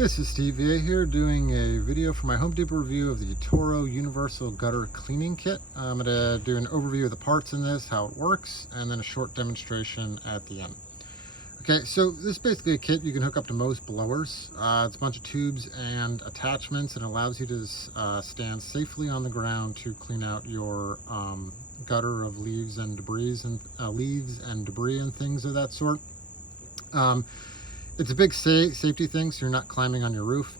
This is Steve VA here doing a video for my Home Depot review of the Toro Universal Gutter Cleaning Kit. I'm going to do an overview of the parts in this, how it works, and then a short demonstration at the end. Okay, so this is basically a kit you can hook up to most blowers. It's a bunch of tubes and attachments, and allows you to stand safely on the ground to clean out your gutter of leaves and debris and things of that sort. It's a big safety thing, so you're not climbing on your roof.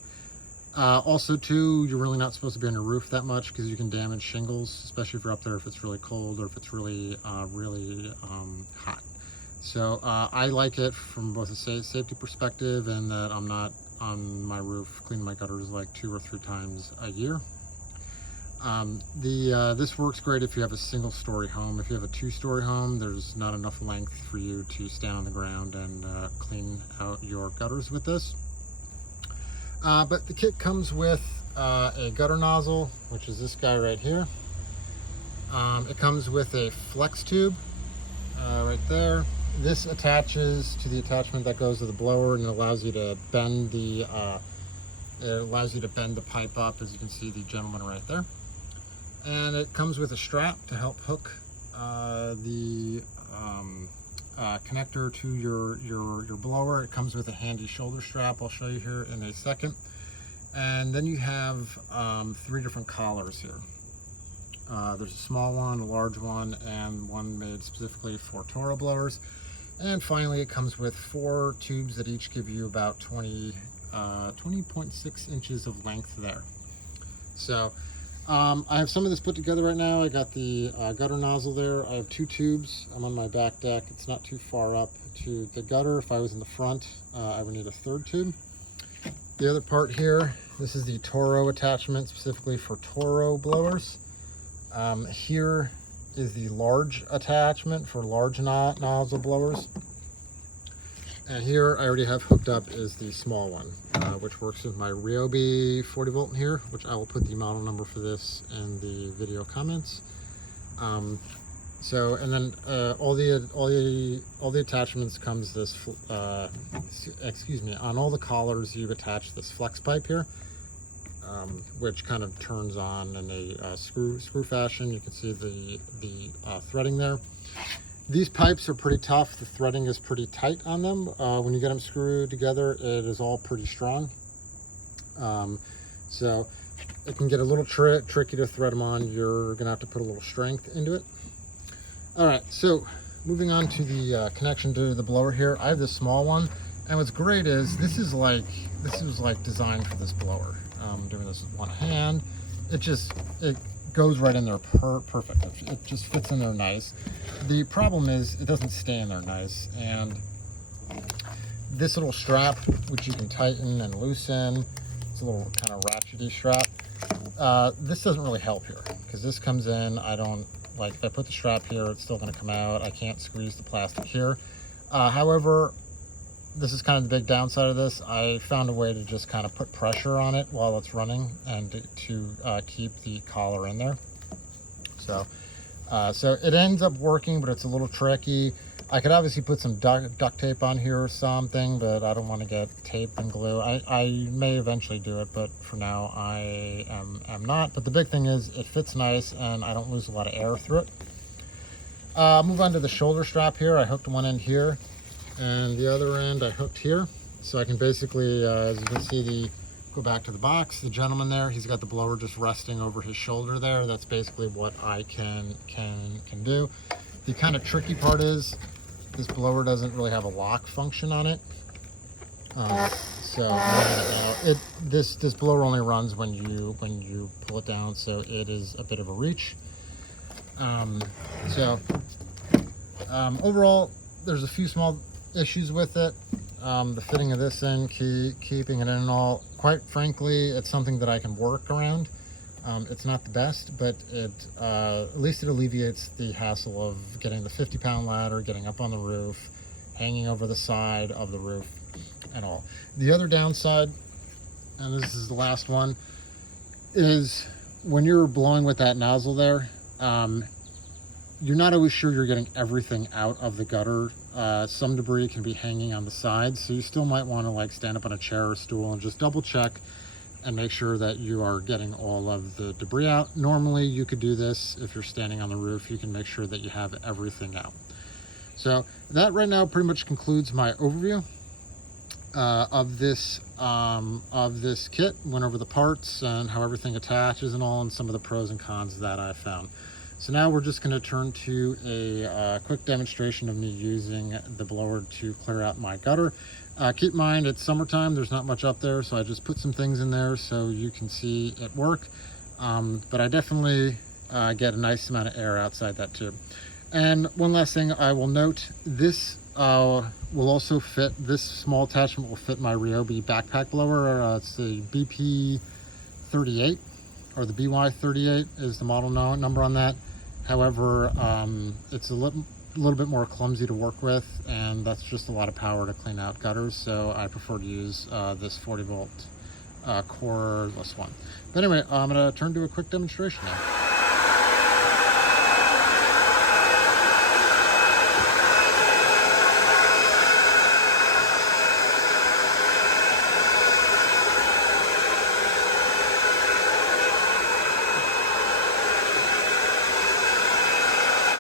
Also, too, you're really not supposed to be on your roof that much because you can damage shingles, especially if you're up there if it's really cold or if it's really hot. So I like it from both a safety perspective and that I'm not on my roof cleaning my gutters like 2 or 3 times a year. This works great if you have a single-story home. If you have a 2-story home, there's not enough length for you to stand on the ground and clean out your gutters with this. But the kit comes with a gutter nozzle, which is this guy right here. It comes with a flex tube right there. This attaches to the attachment that goes to the blower, and it allows you to bend the pipe up, as you can see the gentleman right there. And it comes with a strap to help hook the connector to your blower. It comes with a handy shoulder strap I'll show you here in a second. And then you have 3 different collars here. There's a small one, a large one, and one made specifically for Toro blowers. And finally, it comes with 4 tubes that each give you about 20.6 inches of length there. So I have some of this put together right now. I got the gutter nozzle there. I have 2 tubes. I'm on my back deck. It's not too far up to the gutter. If I was in the front, I would need a 3rd tube. The other part here, this is the Toro attachment specifically for Toro blowers. Here is the large attachment for large nozzle blowers. And here I already have hooked up is the small one, which works with my Ryobi 40 volt in here, which I will put the model number for this in the video comments. And then all the attachments comes this, on all the collars you attach this flex pipe here, which kind of turns on in a screw fashion. You can see the threading there. These pipes are pretty tough. The threading is pretty tight on them. When you get them screwed together, it is all pretty strong. So it can get a little tricky to thread them on. You're gonna have to put a little strength into it. All right, so moving on to the connection to the blower here. I have this small one, and what's great is this was like designed for this blower. I'm doing this with one hand. It goes right in there perfect. It just fits in there nice. The problem is it doesn't stay in there nice, and this little strap, which you can tighten and loosen, it's a little kind of ratchety strap. This doesn't really help here because this comes in. I don't like, if I put the strap here, it's still going to come out. I can't squeeze the plastic here. However, this is kind of the big downside of this. I found a way to just kind of put pressure on it while it's running and to keep the collar in there. So it ends up working, but it's a little tricky. I could obviously put some duct tape on here or something, but I don't want to get tape and glue. I may eventually do it, but for now I am not. But the big thing is it fits nice and I don't lose a lot of air through it. Move on to the shoulder strap here. I hooked one end here, and the other end I hooked here. So I can basically, as you can see, go back to the box, the gentleman there, he's got the blower just resting over his shoulder there. That's basically what I can do. The kind of tricky part is this blower doesn't really have a lock function on it. This blower only runs when you pull it down, so it is a bit of a reach. Overall, there's a few small issues with it. The fitting of this in, keeping it in and all. Quite frankly, it's something that I can work around. It's not the best, but at least it alleviates the hassle of getting the 50-pound ladder, getting up on the roof, hanging over the side of the roof, and all. The other downside, and this is the last one, is when you're blowing with that nozzle there, you're not always sure you're getting everything out of the gutter some debris can be hanging on the sides, so you still might want to like stand up on a chair or stool and just double check and make sure that you are getting all of the debris out. Normally you could do this if you're standing on the roof. You can make sure that you have everything out. So that right now pretty much concludes my overview of this kit. Went over the parts and how everything attaches and all, and some of the pros and cons that I found. So now we're just going to turn to a quick demonstration of me using the blower to clear out my gutter. Keep in mind it's summertime, there's not much up there, so I just put some things in there so you can see it work. But I definitely get a nice amount of air outside that tube. And one last thing I will note, this will also fit, this small attachment will fit my Ryobi backpack blower. It's the BP38 or the BY38 is the model number on that. However, it's a little bit more clumsy to work with, and that's just a lot of power to clean out gutters, so I prefer to use this 40 volt cordless one. But anyway, I'm going to turn to a quick demonstration now.